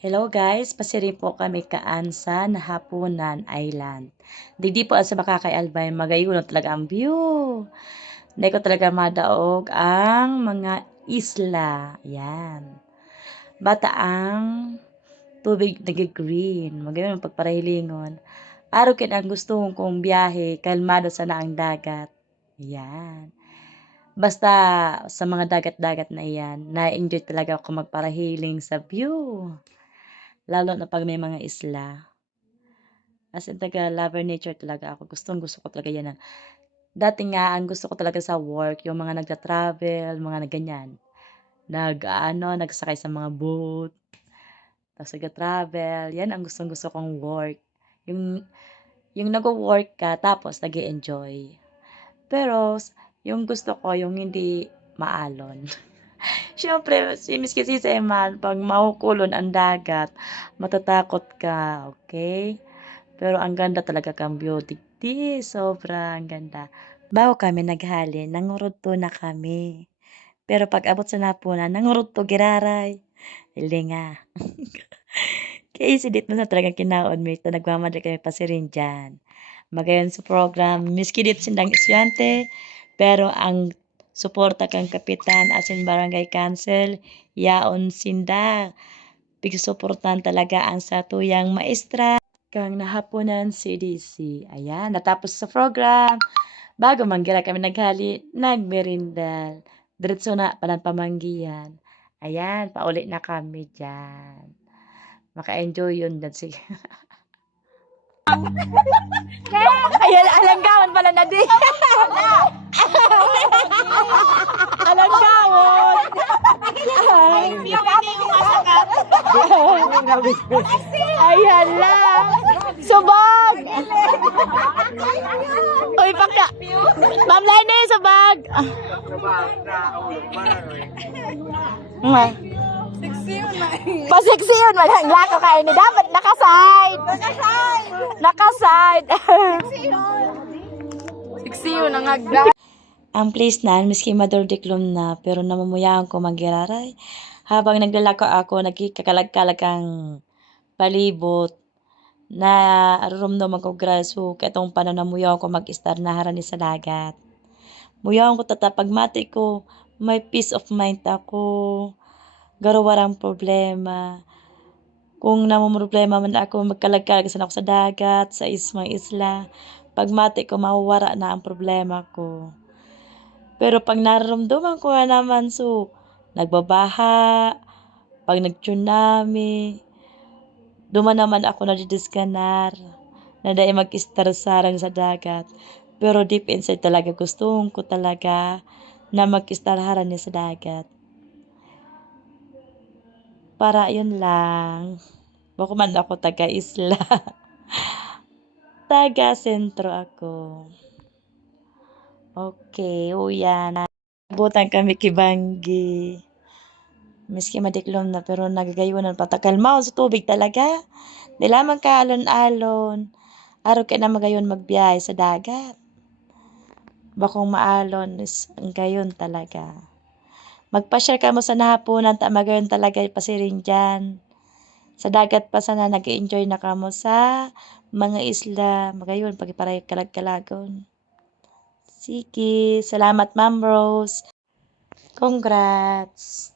Hello guys, pasiri po kami kaan sa Nahapunan Island. Digdi po sa Makakay Albay, magayuno talaga ang view. Hindi ko talaga madaog ang mga isla. Yan. Bata ang tubig nag-green. Magayon ang pagparahilingon. Araw kin ang gusto kong biyahe, kalmado sa naang dagat. Yan. Basta sa mga dagat-dagat na iyan, na-enjoy talaga ako magparahiling sa view. Lalo na pag may mga isla. As in lover nature talaga ako. Gustong-gusto ko talaga yan. Dati nga, ang gusto ko talaga sa work, yung mga nagta-travel, mga na ganyan. Nagsakay sa mga boat, tapos nagta-travel. Yan ang gustong-gusto kong work. Yung, yung nag-work ka, tapos nag enjoy. Pero, yung gusto ko, yung hindi maalon. Siyempre, miski si Seman, pag makukulon ang dagat, matatakot ka, okay? Pero ang ganda talaga kang beauty. Di, sobrang ganda. Bago kami naghali, nangurudto na kami. Pero pag abot sa napunan, nangurudto giraray. Hindi nga. Kaya isidit mo na talagang kinaon mo ito. Nagmamadali kami pa si dyan. Magayon sa program. Miski dito sindang estudyante. Pero ang suporta kang kapitan as in barangay council, yaon sinda. Pigsuportan talaga ang satuyang maestra kang Nahapunan CDC. Ayan, natapos sa program. Bago manggira kami naghali, nagmerindal. Diretso na panagpamanggihan. Ayan, paulit na kami dyan. Maka-enjoy yun dyan. Sige. Ayan, alanggawan pala na di. Alanggawan. Ayan lang. Subag. Uy, pakta. Ma'am Lenny, subag. Pasiksi yun. Malangla ko kayo ni. Dapat nakaside. Nakaside. Siksi yun ang agda. Ang place na, miski madordiklom na, pero namumuyaan ko magiraray. Habang naglalako ako, nagkikalag-kalag ang palibot na arumdum ako graso katong pananamuyaw ko mag-star na harani sa dagat. Muyaw ko tatapagmati ko, may peace of mind ako. Garo warang problema. Kung namumroblema man ako, magkalag-kalag ako sa dagat, sa mga isla. Pagmati ko, mawawara na ang problema ko. Pero pag nararamdaman ko na naman, nagbabaha, pag nag-tsunami, duman naman ako nadidiskanar, na dahil mag-star sarang sa dagat. Pero deep inside talaga, gusto ko talaga na mag-star harani sa dagat. Para yun lang. Bako man ako taga-isla. Taga-sentro ako. Okay, uyan. Abutan kami kibanggi. Miski madiklom na pero nagagayunan patakalmaw sa tubig talaga. Di lamang ka alon-alon. Araw ka na magayon magbiyahe sa dagat. Bakong maalon is ang gayon talaga. Magpa-share ka mo sa Nahapunan, magayon talaga pasirin dyan. Sa dagat pa sana nag-enjoy na ka mo sa mga isla. Magayon, pagiparay kalag-kalagon. Sige, salamat Ma'am Rose. Congrats.